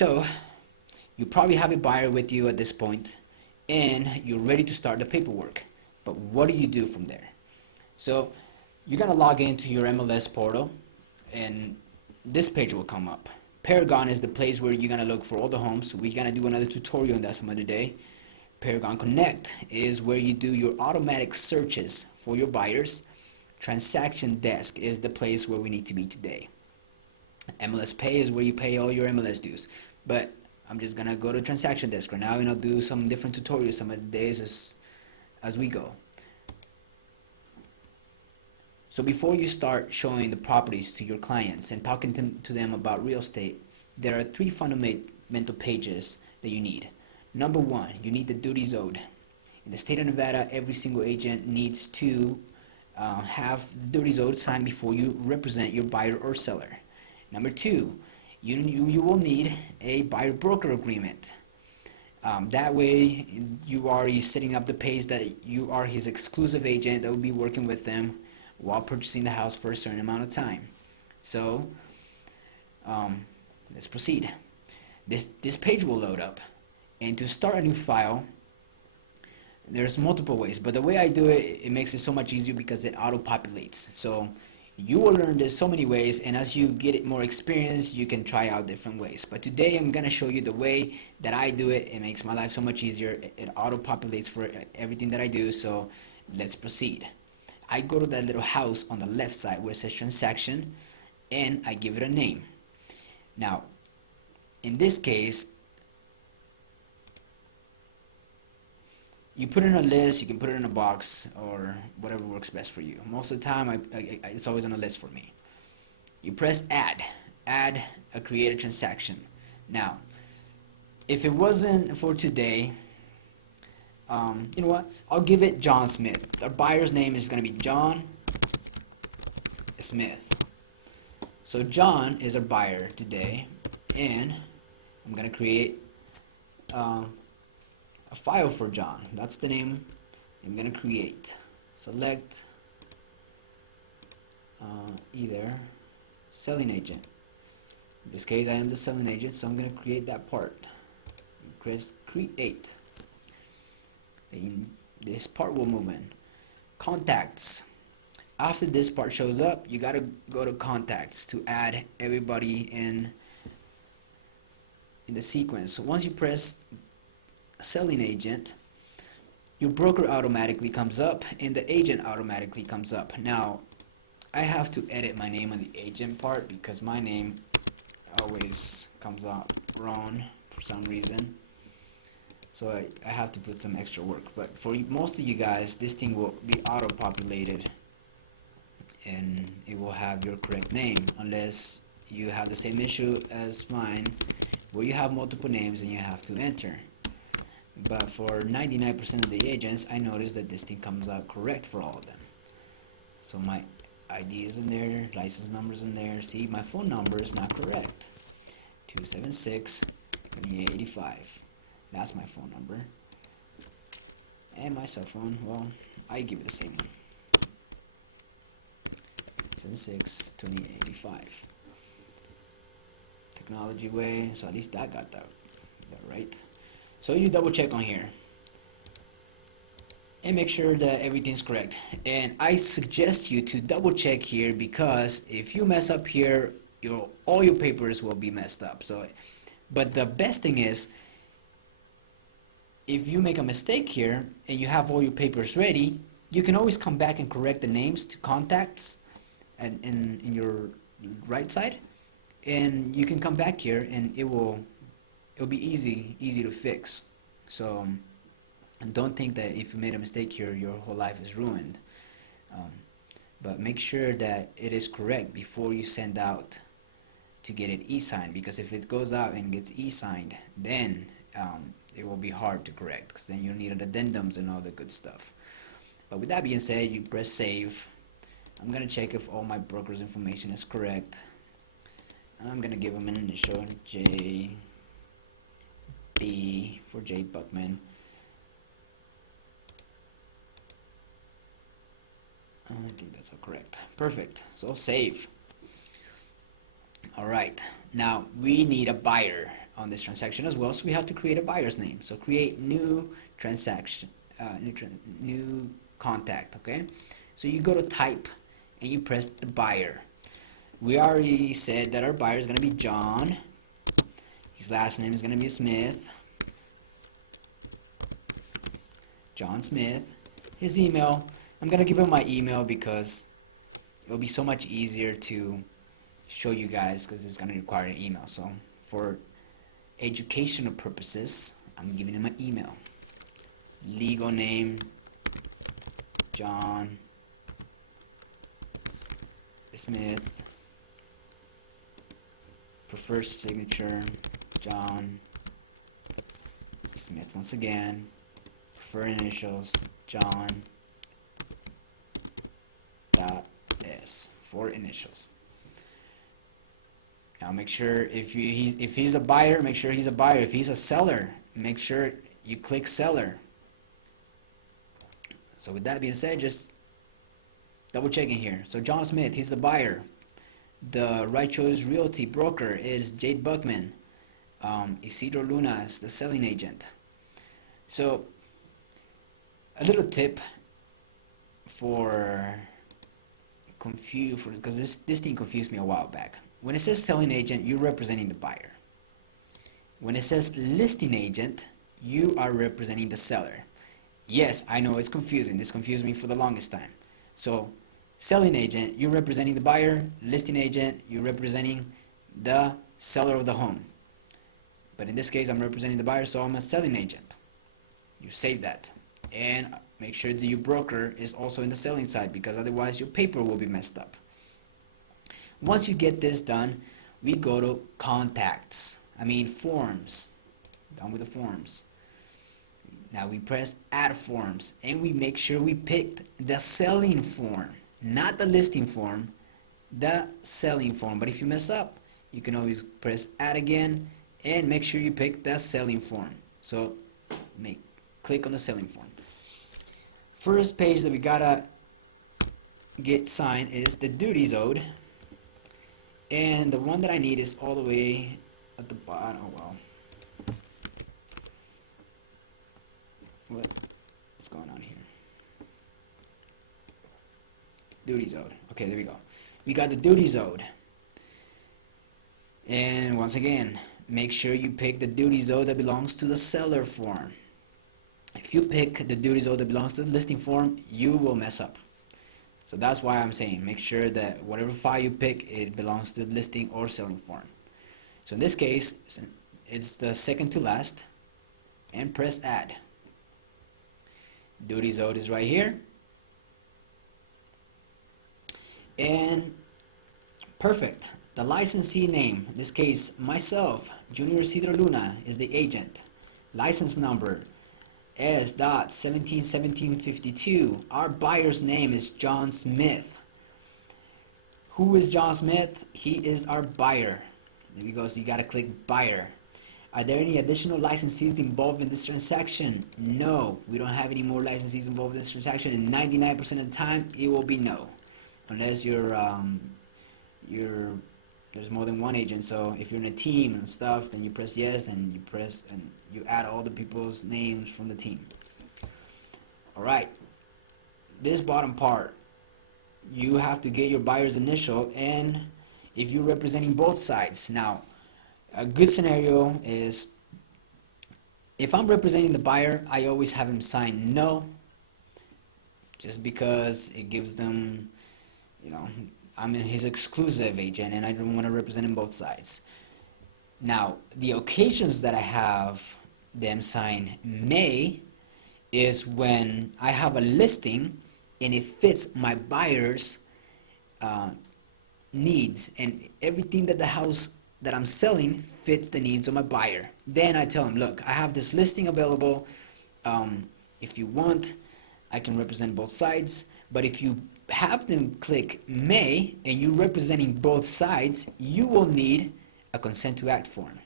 So you probably have a buyer with you at this point and you're ready to start the paperwork. But what do you do from there? So you're gonna log into your MLS portal and this page will come up. Paragon is the place where you're gonna look for all the homes. We're gonna do another tutorial on that some other day. Paragon Connect is where you do your automatic searches for your buyers. Transaction Desk is the place where we need to be today. MLS Pay is where you pay all your MLS dues. But I'm just gonna go to Transaction Desk right now and I'll do some different tutorials some of the days as we go. So before you start showing the properties to your clients and talking to them about real estate, there are 3 fundamental pages that you need. Number 1, you need the duties owed. In the state of Nevada, every single agent needs to have the duties owed signed before you represent your buyer or seller. Number 2, you will need a buyer-broker agreement. That way, you are setting up the page that you are his exclusive agent that will be working with them while purchasing the house for a certain amount of time. So, let's proceed. This page will load up. And to start a new file, there's multiple ways, but the way I do it, it makes it so much easier because it auto-populates. So you will learn this so many ways, and as you get more experience, you can try out different ways. But today I'm gonna show you the way that I do it. It makes my life so much easier. It auto-populates for everything that I do, so let's proceed. I go to that little house on the left side where it says transaction, and I give it a name. Now, in this case, you put it in a list, you can put it in a box, or whatever works best for you. Most of the time, it's always on a list for me. You press add a create a transaction. Now, if it wasn't for today, you know what? I'll give it John Smith. Our buyer's name is going to be John Smith. So John is our buyer today, and I'm going to create a file for John. That's the name I'm going to create. Select either selling agent. In this case, I am the selling agent, so I'm going to create that part. Press create. This part will move in. Contacts. After this part shows up, you got to go to contacts to add everybody in the sequence. So once you press selling agent, your broker automatically comes up and the agent automatically comes up. Now I have to edit my name on the agent part because my name always comes out wrong for some reason, so I have to put some extra work. But for most of you guys, this thing will be auto-populated and it will have your correct name, unless you have the same issue as mine where you have multiple names and you have to enter. But for 99% of the agents, I noticed that this thing comes out correct for all of them. So my ID is in there, license number's in there. See, my phone number is not correct. 276-2885. That's my phone number. And my cell phone, well, I give it the same one. 276-2885. Technology way, so at least that got that right. So you double check on here and make sure that everything's correct. And I suggest you to double check here because if you mess up here, all your papers will be messed up. So, but the best thing is, if you make a mistake here and you have all your papers ready, you can always come back and correct the names to contacts and in your right side, and you can come back here and it'll be easy to fix. So and don't think that if you made a mistake here your whole life is ruined, but make sure that it is correct before you send out to get it e-signed, because if it goes out and gets e-signed, then it will be hard to correct, because then you'll need addendums and all the good stuff. But with that being said, you press save. I'm gonna check if all my broker's information is correct. I'm gonna give them an initial J B for J Buckman. I think that's all correct. Perfect. So save. Alright, now we need a buyer on this transaction as well, so we have to create a buyer's name. So create new transaction, new contact. Okay, so you go to type and you press the buyer. We already said that our buyer is going to be John. His last name is going to be Smith. John Smith. His email, I'm going to give him my email because it'll be so much easier to show you guys, because it's going to require an email. So for educational purposes, I'm giving him an email. Legal name, John Smith. Preferred signature, John Smith. Once again, preferred initials, John dot S. 4 initials. Now make sure if he's a buyer, make sure he's a buyer. If he's a seller, make sure you click seller. So with that being said, just double checking here. So John Smith, he's the buyer. The Right Choice Realty broker is Jade Buckman. Isidro Luna is the selling agent. So a little tip for because this thing confused me a while back. When it says selling agent, you're representing the buyer. When it says listing agent, you are representing the seller. Yes, I know it's confusing. This confused me for the longest time. So selling agent, you're representing the buyer. Listing agent, you're representing the seller of the home. But in this case, I'm representing the buyer, so I'm a selling agent. You save that. And make sure that your broker is also in the selling side, because otherwise your paper will be messed up. Once you get this done, we go to forms. Done with the forms. Now we press add forms, and we make sure we picked the selling form. Not the listing form, the selling form. But if you mess up, you can always press add again and make sure you pick the selling form. So click on the selling form. First page that we gotta get signed is the duties owed, and the one that I need is all the way at the bottom. Oh well, what's going on here? Duties owed. Okay, there we go. We got the duties owed. And once again, make sure you pick the duties owed that belongs to the seller form. If you pick the duties owed that belongs to the listing form, you will mess up. So that's why I'm saying make sure that whatever file you pick, it belongs to the listing or selling form. So in this case, it's the second to last, and press add. Duties owed is right here. And perfect. The licensee name, in this case myself, Junior Isidro Luna, is the agent. License number S.171752. Our buyer's name is John Smith. Who is John Smith? He is our buyer. There we go. So you gotta click buyer. Are there any additional licensees involved in this transaction? No, we don't have any more licensees involved in this transaction, and 99% of the time it will be no, unless there's more than one agent. So if you're in a team and stuff, then you press yes, and you add all the people's names from the team. Alright, this bottom part, you have to get your buyer's initial, and if you're representing both sides. Now, a good scenario is, if I'm representing the buyer, I always have him sign no, just because it gives them, I'm his exclusive agent and I don't want to represent him both sides. Now, the occasions that I have them sign may is when I have a listing and it fits my buyer's needs, and everything that the house that I'm selling fits the needs of my buyer. Then I tell him, look, I have this listing available. If you want, I can represent both sides. But if you have them click may and you're representing both sides, you will need a consent to act form.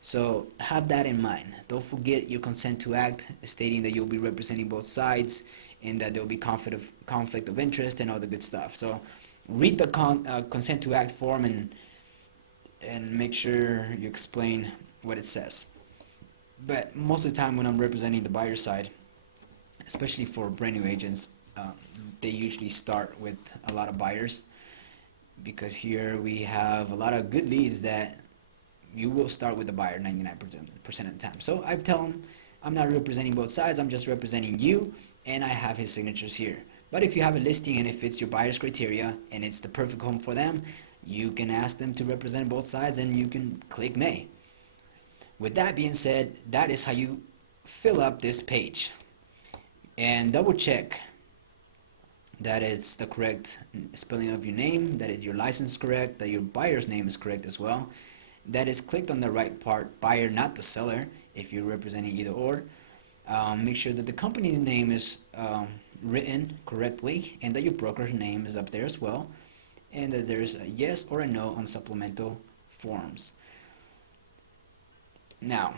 So have that in mind. Don't forget your consent to act, stating that you'll be representing both sides and that there will be conflict of interest and all the good stuff. So read the consent to act form and make sure you explain what it says. But most of the time when I'm representing the buyer side, especially for brand new agents, they usually start with a lot of buyers, because here we have a lot of good leads that you will start with the buyer 99% of the time. So I tell them I'm not representing both sides, I'm just representing you, and I have his signatures here. But if you have a listing and it fits your buyer's criteria and it's the perfect home for them, you can ask them to represent both sides and you can click May. With that being said, that is how you fill up this page. And double check that it's the correct spelling of your name, that your license is correct, that your buyer's name is correct as well, that is clicked on the right part, buyer, not the seller, if you're representing either or. Make sure that the company's name is written correctly and that your broker's name is up there as well, and that there's a yes or a no on supplemental forms. Now,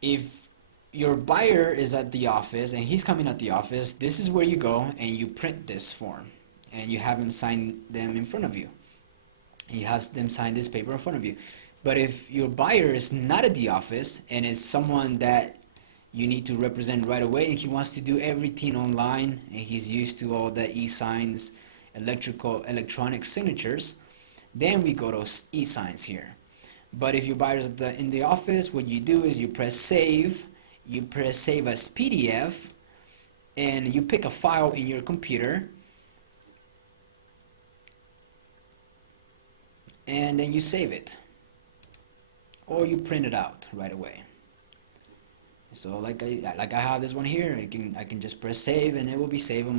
if your buyer is at the office and he's coming at the office, this is where you go and you print this form and you have him sign them in front of you. And you have them sign this paper in front of you. But if your buyer is not at the office and is someone that you need to represent right away and he wants to do everything online and he's used to all the e-signs, electronic signatures, then we go to e-signs here. But if your buyer's in the office, what you do is you press save. You press save as PDF, and you pick a file in your computer, and then you save it, or you print it out right away. So like I have this one here, I can just press save, and it will be saved on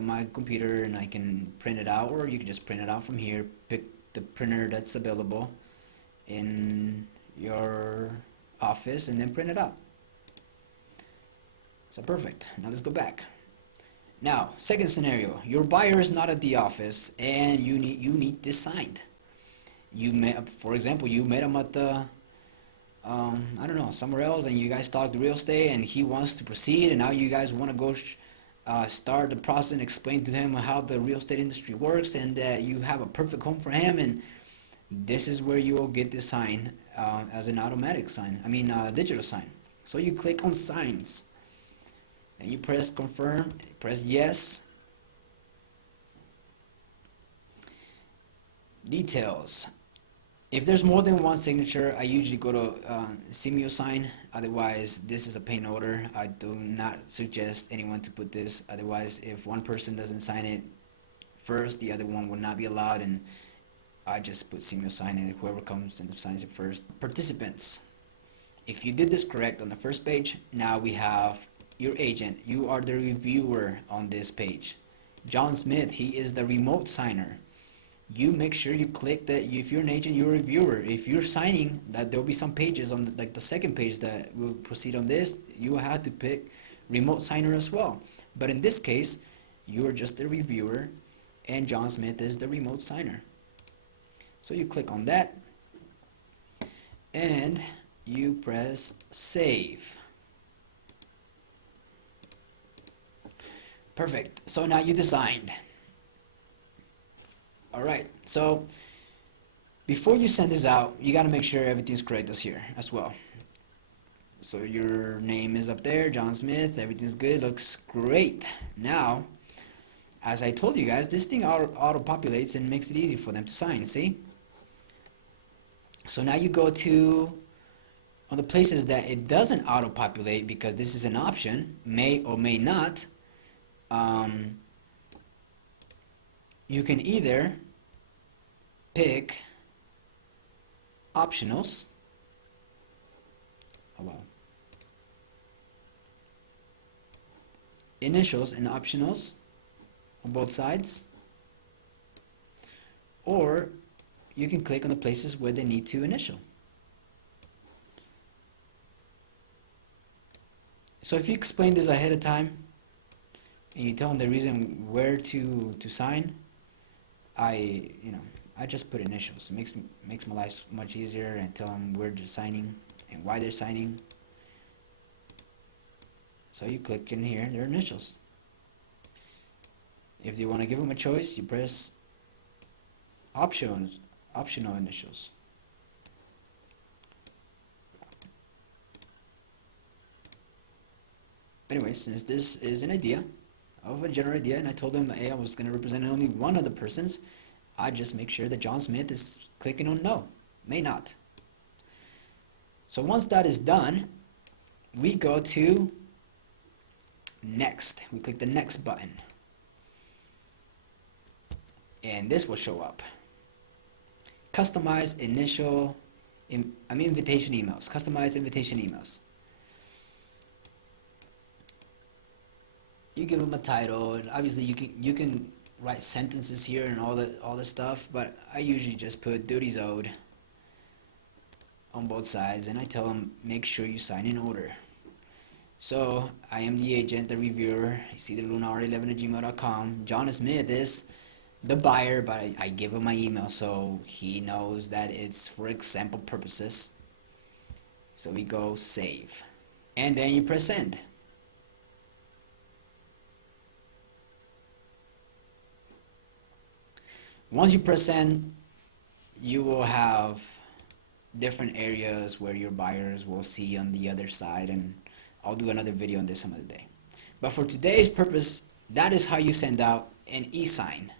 my computer, and I can print it out, or you can just print it out from here. Pick the printer that's available in your office, and then print it out. So perfect. Now let's go back. Now, second scenario, your buyer is not at the office and you need this signed. For example, you met him at the I don't know, somewhere else, and you guys talked real estate and he wants to proceed, and now you guys want to go start the process and explain to him how the real estate industry works, and that you have a perfect home for him, and this is where you will get this sign as an automatic sign, digital sign. So you click on signs. Then you press confirm, press yes. Details. If there's more than one signature, I usually go to Simio sign. Otherwise, this is a paint order. I do not suggest anyone to put this. Otherwise, if one person doesn't sign it first, the other one will not be allowed, and I just put Simio sign, and whoever comes and signs it first. Participants. If you did this correct on the first page, now we have your agent. You are the reviewer on this page. John Smith, he is the remote signer. You make sure you click that. If you're an agent, you're a reviewer. If you're signing, that there'll be some pages on like the second page that will proceed on this, you will have to pick remote signer as well. But in this case, you're just the reviewer and John Smith is the remote signer. So you click on that and you press save. Perfect. So now you designed. Alright, so before you send this out, you got to make sure everything's correct as well. So your name is up there, John Smith, everything's good, looks great. Now, as I told you guys, this thing auto-populates and makes it easy for them to sign, see? So now you go to on the places that it doesn't auto-populate, because this is an option, may or may not. You can either pick optionals. Oh wow. Initials and optionals on both sides, or you can click on the places where they need to initial. So if you explain this ahead of time and you tell them the reason where to sign, I just put initials. It makes my life much easier, and tell them where they're signing and why they're signing. So you click in here, their initials. If you want to give them a choice, you press optional initials. Anyway, since this is an idea of a general idea, and I told him, hey, I was going to represent only one of the persons, I just make sure that John Smith is clicking on no, may not. So once that is done, we go to next. We click the next button, and this will show up. Customize invitation emails. Customize invitation emails. You give them a title, and obviously you can write sentences here and all the stuff, but I usually just put duties owed on both sides, and I tell them make sure you sign in order. So I am the agent, the reviewer. You see the lunar11@gmail.com. John Smith is the buyer, but I give him my email so he knows that it's for example purposes. So we go save, and then you press send. Once you press send, you will have different areas where your buyers will see on the other side, and I'll do another video on this some other day. But for today's purpose, that is how you send out an e-sign.